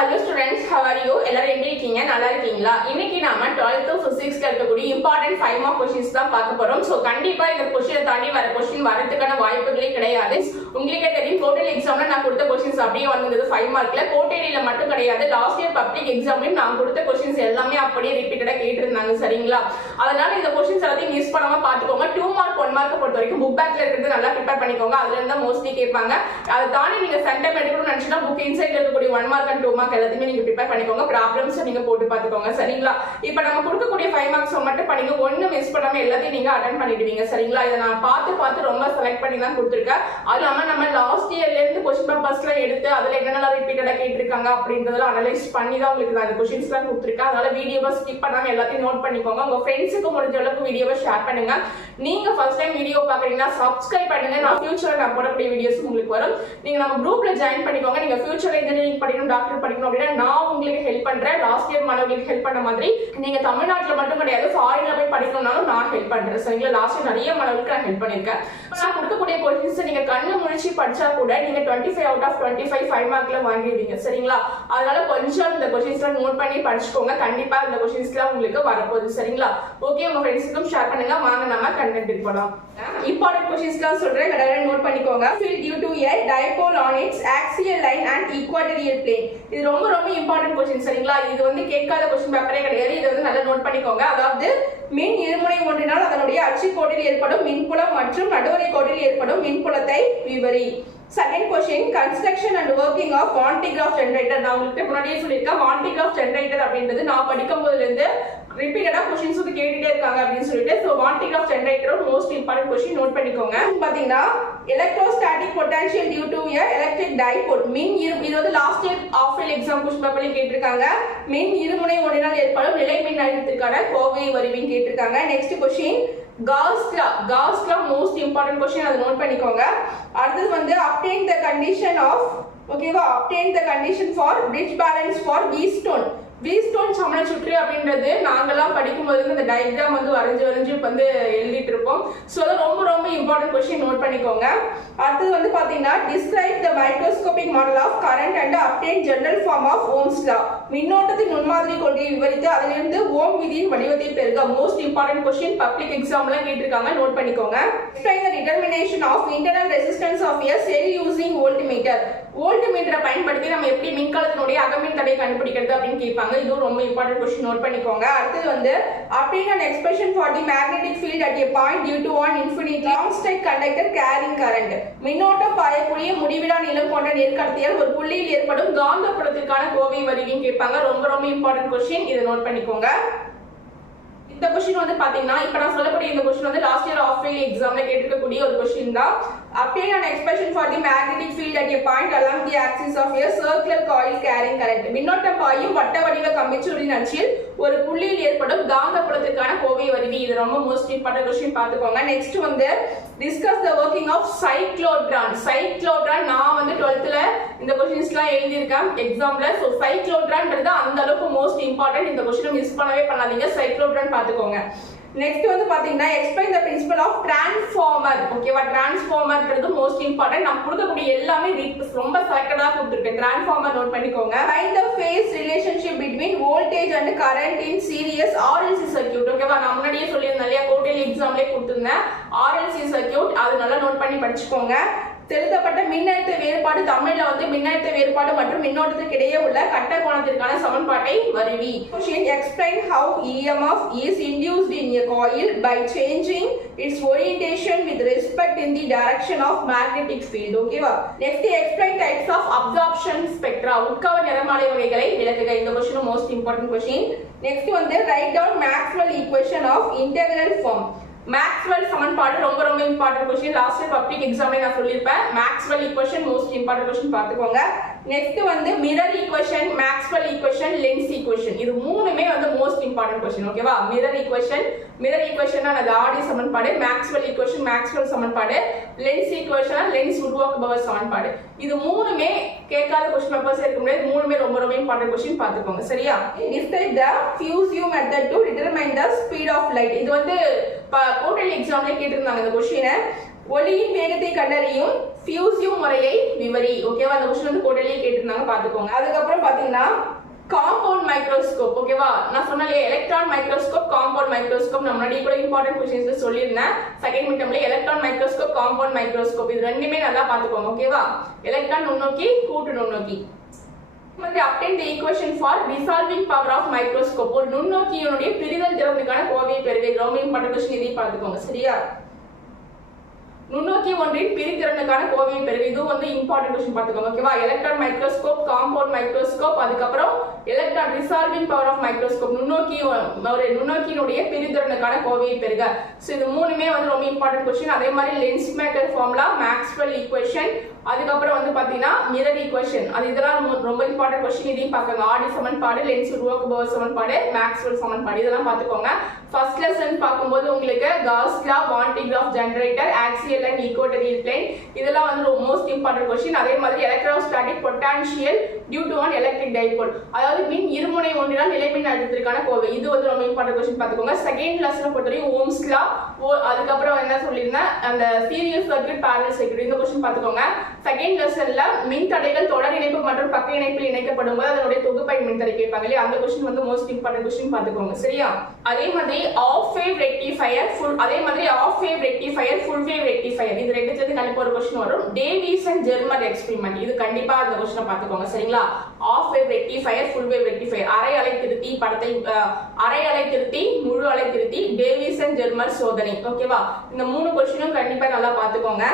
Hello students, how are you? எல்லாரும் எப்படி இருக்கீங்க? நல்லா இருக்கீங்களா? இன்னைக்கு நாம 12th physics இருக்கக்கூடிய important 5 mark questions தான் பார்க்க போறோம். சோ கண்டிப்பா இந்த क्वेश्चन தாண்டி வர क्वेश्चन வரதுக்கான வாய்ப்புகளே கிடையாது. உங்களுக்கே தெரியும் குவார்ட்டர்லி எக்ஸாம்ல நான் கொடுத்த क्वेश्चंस அப்படியே வந்தது 5 மார்க்ல. குவார்ட்டர்லில மட்டும் கிடையாது. லாஸ்ட் இயர் பப்ளிக் எக்ஸாம்லயும் நான் கொடுத்த क्वेश्चंस எல்லாமே அப்படியே ரிப்பீட்டடா கேட்டிருந்தாங்க சரிங்களா? அதனால இந்த क्वेश्चंस எல்லாத்தையும் மிஸ் பண்ணாம பாத்துக்கோங்க. 2 மார்க் 1 மார்க் பொறுத்த வரைக்கும் புக் பேக்ல இருக்கிறது நல்லா ப்ரிப்பேர் பண்ணிக்கோங்க. அதுல இருந்தா மோஸ்ட்லி கேட்பாங்க. அதை தாண்டி நீங்க சென்டம் எடுக்கணும்னு நினைச்சீங்கன்னா புக் இன்சைட்ல இருக்கக்கூடிய 1 மார்க் and 2 மார்க் எல்லாத்தையுமே நீங்க ப்ரிப்பேர் பண்ணிக்கோங்க. ப்ராப்ளம்ஸ் நீங்க போட்டு பாத்துக்கோங்க சரிங்களா? இப்போ நம்ம கொடுக்கக்கூடிய 5 மார்க்ஸ் மட்டும் பண்ணீங்க. ஒண்ணு மிஸ் பண்ணாம எல்லாத்தையும் நீங்க அட்டெண்ட் பண்ணிடுவீங்க சரிங்களா? இத நான் பார்த்து ரொம்ப செலக்ட் பண்ணி தான் கொடுத்திருக்கேன். அது நம்ம லாஸ்ட் இயர்ல இருந்து क्वेश्चन பேப்பர்ஸ்ல எடுத்து அதுல என்னென்ன ரிப்பீட்டடா கேட்டிருக்காங்க அப்படின்றதெல்லாம் அனலைஸ் பண்ணி தான் உங்களுக்கு நான் क्वेश्चंसலாம் கொடுத்திருக்கேன். அதனால வீடியோவை ஸ்கிப் பண்ணாம எல்லாத்தையும் நோட் பண்ணிக்கோங்க. உங்க ஃப்ரெண்ட்ஸ்க்கு முடிஞ்ச அளவுக்கு வீடியோவை ஷேர் பண்ணுங்க. நீங்க ஃபர்ஸ்ட் டைம் வீடியோ பாக்குறீங்கன்னா சப்ஸ்கிரைப் பண்ணுங்க. நான் ஃபியூச்சர்ல நான் போடக்கூடிய வீடியோஸ் உங்களுக்கு வரும். நீங்க நம்ம குரூப்ல ஜாயின் பண்ணிக்கோங்க. நீங்க ஃபியூச்சர்ல இன்ஜினியரிங் படிக்கணும், டாக்டர் படிக்கணும் அப்படின்னா நான் உங்களுக்கு ஹெல்ப் பண்றேன். லாஸ்ட் இயர் மாணவர்களுக்கு ஹெல்ப் பண்ண மாதிரி நீங்க தமிழ்நாட்டுல மட்டும் கிடையாது ஃபாரின்ல போய் படிக்கணும்னாலும் நான் ஹெல்ப் பண்றேன் சரிங்களா? லாஸ்ட் இயர் நிறைய மாணவர்களுக்கு நான் ஹெல்ப் பண்ணிருக்கேன். நான் கொடுக்கக்கூடிய क्वेश्चंस நீங்க கண்ணு முழிச்சு படிச்சா கூட நீங்க 25 out of 25 5 மார்க்ல வாங்கிடுவீங்க சரிங்களா? அதனால கொஞ்சம் இந்த क्वेश्चंसலாம் நோட் பண்ணி படிச்சுக்கோங்க. கண்டிப்பா இந்த क्वेश्चंसலாம் உங்களுக்கு வரப்போகுது சரிங்களா? ஓகே, உங்க ஃப்ரெண்ட்ஸ்க்கும் ஷேர் பண்ணுங்க. வாங்க நம்ம கண்டென்ட் போலாம். இம்பார்ட்டன்ட் क्वेश्चंसலாம் சொல்றேன், கடகட நோட் பண்ணிக்கோங்க. Field due to a dipole on its axial line and equatorial plane. இது ரொம்ப இம்பார்ட்டன்ட் क्वेश्चन சரிங்களா? இது வந்து கேட்காத क्वेश्चन பேப்பரே கிடையாது. இது வந்து நல்லா நோட் பண்ணிக்கோங்க. அதாவது மின் இருமுனை ஒன்றினால் அதனுடைய அச்சு கோட்டில் ஏற்படும் மின்புலம் மற்றும் நடுவரை கோட்டில் ஏற்படும் மின்புலத்தை விவரி. Second question, construction and working of Van de Graaff generator. நான் உங்களுக்கு முன்னாடியே சொல்லியிருக்கேன், வான் டி கிராஃப் ஜெனரேட்டர் அப்படின்றது நான் படிக்கும் போதுல இருந்து ரிப்பீட்டடா क्वेश्चंस வந்து கேட்டுட்டே இருக்காங்க அப்படின்னு சொல்லிட்டு so Van de Graaff generator most important question note பண்ணிக்கோங்க. பாத்தீங்கன்னா electrostatic potential due to a electric dipole. மின் இது வந்து last year of fail exam question பேப்பர்ல கேட்டிருக்காங்க. மின் இருமுனை ஒன்றினால் ஏற்படும் நிலை மின் அழுத்தத்திற்கான கோவையை வருவின்னு கேட்டிருக்காங்க. Next question, Gauss law most important question, அதை நோட் பண்ணிக்கோங்க. அடுத்து வந்து obtain the condition of ஓகேவா, obtain the condition for bridge balance for Wheatstone. வீஸ்டோன் சமண சுற்றி அப்படின்றது நாங்கெல்லாம் படிக்கும்போது இந்த டயக்ராம் வந்து வரைஞ்சு வந்து எழுதிட்டு இருப்போம். ஸோ அது ரொம்ப இம்பார்ட்டன்ட் கொஸ்டின் நோட் பண்ணிக்கோங்க. அடுத்தது வந்து பாத்தீங்கன்னா describe the microscopic model of current and obtain general form of Ohm's law. மின்னோட்டத்தின் முன்மாதிரி கொள்கையை விவரித்து அதிலிருந்து ஓம் விதியின் வடிவத்தை பெறுக. மோஸ்ட் இம்பார்ட்டன்ட் கொஸ்டின் பப்ளிக் எக்ஸாம்ல கேட்டிருக்காங்க, நோட் பண்ணிக்கோங்க. Explain the determination of internal resistance of a cell using voltmeter. வோல்ட்மீட்டரை பயன்படுத்தி நம்ம எப்படி மின்கலத்தினுடைய அகமின் தடையை கண்டுபிடிக்கிறது அப்படின்னு கேட்பாங்க. இதுவும் ரொம்ப இம்பார்ட்டன்ட் क्वेश्चन நோட் பண்ணிக்கோங்க. அடுத்து வந்து obtain an expression for the magnetic field at a point due to an infinite long straight conductor carrying current. மின்னோட்டம் பாயக்கூடிய முடிவிலா நீளம் கொண்ட நெற்கடத்தியால் ஒரு புள்ளியில் ஏற்படும் காந்தப்புலத்திற்கான கோவை வருவின்னு கேட்பாங்க. ரொம்ப இம்பார்ட்டன்ட் क्वेश्चन, இதை நோட் பண்ணிக்கோங்க. இந்த क्वेश्चन வந்து பாத்தீங்கன்னா இப்ப நான் சொல்லக்கூடிய இந்த क्वेश्चन வந்து லாஸ்ட் இயர் ஆஃப் ஃபெயில் எக்ஸாம்ல கேட்டிருக்கக்கூடிய ஒரு क्वेश्चन தான். obtain an expression for the magnetic field at a point along the axis of a circular coil carrying current. மின்னோட்டம் பாயும் வட்ட வடிவ கம்பிச்சுருளின் அச்சில் ஒரு புள்ளியில் ஏற்படும் காந்தப்புலத்திற்கான கோவை வருவி. இது ரொம்ப மோஸ்ட் இம்பார்ட்டன்ட் क्वेश्चन பாத்துக்கோங்க. நெக்ஸ்ட் வந்து discuss the working of cyclotron. Cyclotron நான் வந்து 12th ல இந்த क्वेश्चंसலாம் எழுதி இருக்கேன் எக்ஸாம்ல. சோ சைக்ளோட்ரான்ன்றது அந்த அளவுக்கு மோஸ்ட் இம்பார்ட்டன்ட். இந்த क्वेश्चन மிஸ் பண்ணவே பண்ணாதீங்க. சைக்ளோட்ரான் பாத்துக்கோங்க. நெக்ஸ்ட் வந்து பாத்தீங்கன்னா explain the principle of transformer. ஓகேவா, டிரான்ஸ்ஃபார்மர்ன்றது மோஸ்ட் இம்பார்ட்டன்ட். நான் கொடுக்கக்கூடிய எல்லாமே ரொம்ப செலக்டடா கொடுத்திருக்கேன். டிரான்ஸ்ஃபார்மர் நோட் பண்ணிக்கோங்க. Find the phase relationship between voltage and current in series RLC circuit. ஓகேவா, நான் முன்னாடியே சொல்லியிருந்தேன் இல்லையா, குவார்ட்டர்லி எக்ஸாம்லயே கொடுத்திருந்தேன் RLC சர்க்யூட். அது நல்லா நோட் பண்ணி படிச்சுக்கோங்க. செலுத்தப்பட்ட மின்னழுத்த வேறுபாடு தமிழ்ல வந்து மின்னழுத்த வேறுபாடு மற்றும் மின்னோட்டத்திற்கு இடையே உள்ள கட்ட கோணத்திற்கான சமன்பாட்டை வருவி. Explain how EMF is induced in a coil by changing its orientation with respect in the direction of magnetic field. ஓகேவா, next explain types of absorption spectra. உட்கவ நிறமாலை வகைகளை விளக்குக. இந்த question most important question. Next வந்து write down Maxwell equation of integral form. Maxwell சமன்பாடு ரொம்ப important question. Last year public எக்ஸாம்ல நான் சொல்லிருப்பேன். Maxwell equation most important question பாத்துக்கோங்க. நெக்ஸ்ட் வந்து mirror equation, Maxwell equation, lens equation. இது மூணுமே வந்து மோஸ்ட் இம்பார்ட்டன்ட் क्वेश्चन. ஓகேவா, மிரர் ஈக்குவேஷன் அது ஆடி சமன்பாடு, மேக்ஸ்வெல் ஈக்குவேஷன் மேக்ஸ்வெல் சமன்பாடு, லென்ஸ் ஈக்குவேஷன் லென்ஸ் உருவாக்குபவர் சமன்பாடு. இது மூணுமே கேட்காத क्वेश्चन பேப்பர்ஸ் இருக்க முடியாது. மூணுமே ரொம்ப இம்பார்ட்டன்ட் क्वेश्चन பாத்துக்கோங்க சரியா? Describe the Fusio method to determine the speed of light. இது வந்து குவார்ட்டர்லி எக்ஸாம்ல கேட்டிருந்தாங்க இந்த क्वेश्चन. ஒளியின் வேகத்தை கண்டறியும் ஃபியூசிவ் முறையை விவரி. ஓகேவா, அந்த கொஸ்டின் வந்து கோடலியே கேட்டிருந்தாங்க, பாத்துக்கோங்க. அதுக்கப்புறம் பாத்தீங்கன்னா காம்பவுண்ட் மைக்ரோஸ்கோப். ஓகேவா, நான் சொன்னாலே எலக்ட்ரான் மைக்ரோஸ்கோப், காம்பவுண்ட் மைக்ரோஸ்கோப் நான் முன்னாடி கூட இம்பார்ட்டன்ட் क्वेश्चंसல சொல்லிருந்தேன். செகண்ட் மிட்டம்ல எலக்ட்ரான் மைக்ரோஸ்கோப், காம்பவுண்ட் மைக்ரோஸ்கோப் இது ரெண்டுமே நல்லா பாத்துக்கோங்க. ஓகேவா, எலக்ட்ரான் நுண்ணோக்கி, கூட்டு நுண்ணோக்கி. வந்து obtain the equation for resolving power of microscope. ஒரு நுண்ணோக்கியினுடைய பிரிதல் திறனுக்கான கோவையை பெறுக. ரொம்ப இம்பார்ட்டன்ட் क्वेश्चन, இதை பாத்துக்கோங்க. சரியா, நுண்ணோக்கி ஒன்றின் பிரிதிறனுக்கான கோவையை பெறுக. இது வந்து இம்பார்ட்டன்ட் क्वेश्चन பாத்துக்கோங்க. ஓகேவா, எலக்ட்ரான் மைக்ரோஸ்கோப், காம்பவுண்ட் மைக்ரோஸ்கோப், அதுக்கப்புறம் electron resolving power of microscope, நுண்ணோக்கியினுடைய பிரிதிறனுக்கான கோவையை பெறுக. சோ இது மூணுமே வந்து ரொம்ப இம்பார்ட்டன்ட் क्वेश्चन. அதே மாதிரி lens maker formula, Maxwell equation, அதுக்கப்புறம் வந்து பாத்தீங்கன்னா மிரர் ஈக்குவேஷன், அது இதெல்லாம் ரொம்ப இம்பார்ட்டன்ட் क्वेश्चन. இதையும் பாருங்க. ஆடி சமன்பாடு, லென்ஸ் உருவாக்குபவர் சமன்பாடு, மேக்ஸ்வெல் சமன்பாடு இதெல்லாம் பாத்துக்கோங்க. ஃபர்ஸ்ட் லெசன் பாக்கும்போது உங்களுக்கு Gauss law, Van de Graaff generator, axial and equatorial plane இதெல்லாம் வந்து மோஸ்ட் இம்பார்ட்டன்ட் क्वेश्चन. அதே மாதிரி electrostatic potential due to an electric dipole, அதாவது மின் இருமுனை ஒன்றினால் நிலைமின் அழுத்தத்திற்கான கோவை. இது வந்து ரொம்ப இம்பார்ட்டன்ட் क्वेश्चन பாத்துக்கோங்க. செகண்ட் லெசன் பொறுத்தவரைக்கும் ஓம்ஸ் லா, அதுக்கப்புறம் என்ன சொல்லிருந்தேன், அந்த சீரியஸ் சர்க்யூட், பேரலல் சர்க்யூட் இந்த क्वेश्चन பாத்துக்கோங்க. செகண்ட் லெசன்ல மின் தடைகள் தொடர் இணைப்பு மற்றும் பக்க இணைப்பில் இணைக்கப்படும் போது அதனுடைய தொகுப்பை மின்தடை கேட்பாங்க இல்லையா, அந்த क्वेश्चन வந்து மோஸ்ட் இம்பார்ட்டன்ட் क्वेश्चन பாத்துக்கோங்க. சரியா, அதே மாதிரி ஆஃப் வேவ் ரெக்டிஃபையர், அதே மாதிரி half wave rectifier, full wave rectifier இது ரெண்டுத்துல கண்டிப்பா ஒரு क्वेश्चन வரும். டேவிஸ் அண்ட் ஜெர்மர் எக்ஸ்பெரிமெண்ட், இது கண்டிப்பா அந்த क्वेश्चन பாத்துக்கோங்க. சரிங்களா, half wave rectifier, full wave rectifier, அரை அலை திருத்தி படத்தை, அரை அலை திருத்தி, முழு அலை திருத்தி, டேவிஸ் அண்ட் ஜெர்மர் சோதனை. ஓகேவா, இந்த மூணு क्वेश्चனும் கண்டிப்பா நல்லா பாத்துக்கோங்க.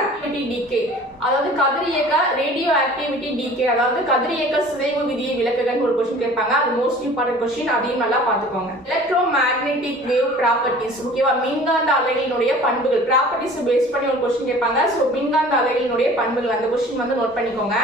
டிகே, அதாவது கதிரியக்க ரேடியோ ஆக்டிவிட்டி டிகே, அதாவது கதிரியக்க சிதைவு விதியை விளக்குகன்னு ஒரு क्वेश्चन கேட்பாங்க. அது மோஸ்ட் இம்பார்ட்டன்ட் क्वेश्चन, அதையும் நல்லா பாத்துக்கோங்க. Electro magnetic wave properties. ஓகேவா, மின்காந்த அலைகளினுடைய பண்புகள், ப்ராப்பர்ட்டிஸ் பேஸ் பண்ணி ஒரு क्वेश्चन கேட்பாங்க. சோ மின்காந்த அலைகளினுடைய பண்புகள் அந்த क्वेश्चन வந்து நோட் பண்ணிக்கோங்க.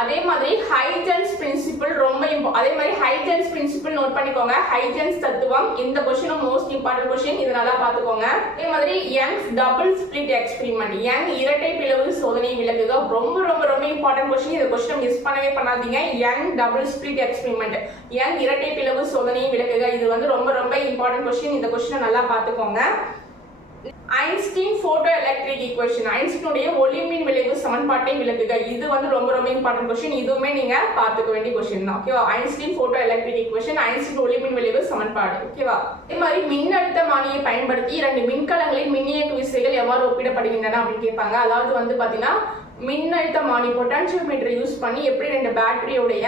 அதே மாதிரி ஹைஜன்ஸ் பிரின்சிபிள் ரொம்ப அதே மாதிரி ஹைஜன்ஸ் பிரின்சிபிள் நோட் பண்ணிக்கோங்க. ஹைஜன்ஸ் தத்துவம் இந்த क्वेश्चனும் மோஸ்ட் இம்பார்ட்டன்ட் क्वेश्चन, இத நல்லா பாத்துக்கோங்க. அதே மாதிரி Young's double split experiment, young இரட்டை பிளவு சோதனை விளக்குக. ரொம்ப ரொம்ப ரொம்ப இம்பார்ட்டன்ட் क्वेश्चन, இந்த क्वेश्चन மிஸ் பண்ணவே பண்ணாதீங்க. Young double split experiment, young இரட்டை பிளவு சோதனை விளக்குக. இது வந்து ரொம்ப ரொம்ப இம்பார்ட்டன்ட் क्वेश्चन, இந்த क्वेश्चனை நல்லா பாத்துக்கோங்க. ஐன்ஸ்டீன் போட்டோ எலக்ட்ரிக் ஈக்குவேஷன், ஐன்ஸ்டீனுடைய ஒளிமின் விளைவு சமன்பாட்டை விளக்குக. இது வந்து ரொம்ப ரொம்ப இம்பார்ட்டன்ட் क्वेश्चन, இதுவுமே நீங்க பாத்துக்க வேண்டிய क्वेश्चन தான். ஓகேவா, Einstein photo electric equation, Einstein ஒளிமின் விளைவு சமன்பாடு. ஓகேவா, அதே மாதிரி மின்னழுத்தமானியை பயன்படுத்தி இரண்டு மின்கலங்களின் மின்னியக்கு விசைகள் எவ்வாறு ஒப்பிடப்படுகின்றன அப்படின்னு கேட்பாங்க. அதாவது வந்து பாத்தீங்கன்னா மின்னழுத்தமானி பொட்டன்ஷியோமீட்டர் யூஸ் பண்ணி எப்படி ரெண்டு பேட்டரியோடைய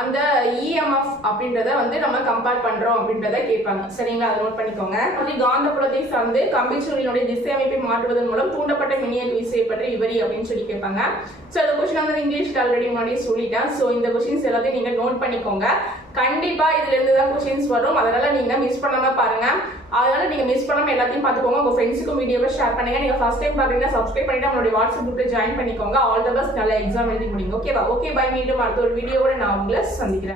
அந்த EMF அப்படின்றத வந்து நம்ம கம்பேர் பண்றோம் அப்படின்றத கேட்பாங்க. சரிங்களா, அதை நோட் பண்ணிக்கோங்க. அது காந்தப்புலத்தை சார்ந்து கம்பிச்சுருளினுடைய திசை அமைப்பை மாற்றுவதன் மூலம் தூண்டப்பட்ட மின்னியக்கு விசையை பற்றி விவரி அப்படின்னு சொல்லி கேட்பாங்க. சோ இந்த क्वेश्चन வந்து இங்கிலீஷ்ல ஆல்ரெடி முன்னாடியே சொல்லிட்டேன். சோ இந்த क्वेश्चंस எல்லாத்தையும் நீங்க நோட் பண்ணிக்கோங்க. கண்டிப்பா இதுல இருந்து தான் क्वेश्चंस வரும், அதனால நீங்க மிஸ் பண்ணாம பாருங்க. அதனால நீங்க மிஸ் பண்ணாம எல்லாத்தையும் பாத்துக்கோங்க. உங்க ஃப்ரெண்ட்ஸ்க்கும் வீடியோவை ஷேர் பண்ணுங்க. நீங்க ஃபர்ஸ்ட் டைம் பாக்குறீங்கன்னா சப்ஸ்கிரைப் பண்ணிட்டு நம்மளுடைய வாட்ஸ்அப் குரூப்ல ஜாயின் பண்ணிக்கோங்க. ஆல் தி பெஸ்ட், நல்ல எக்ஸாம் எழுதி முடிங்க. ஓகேவா, ஓகே பை. மீண்டும் அடுத்த ஒரு வீடியோவோட நான் உங்களை சந்திக்கிறேன்.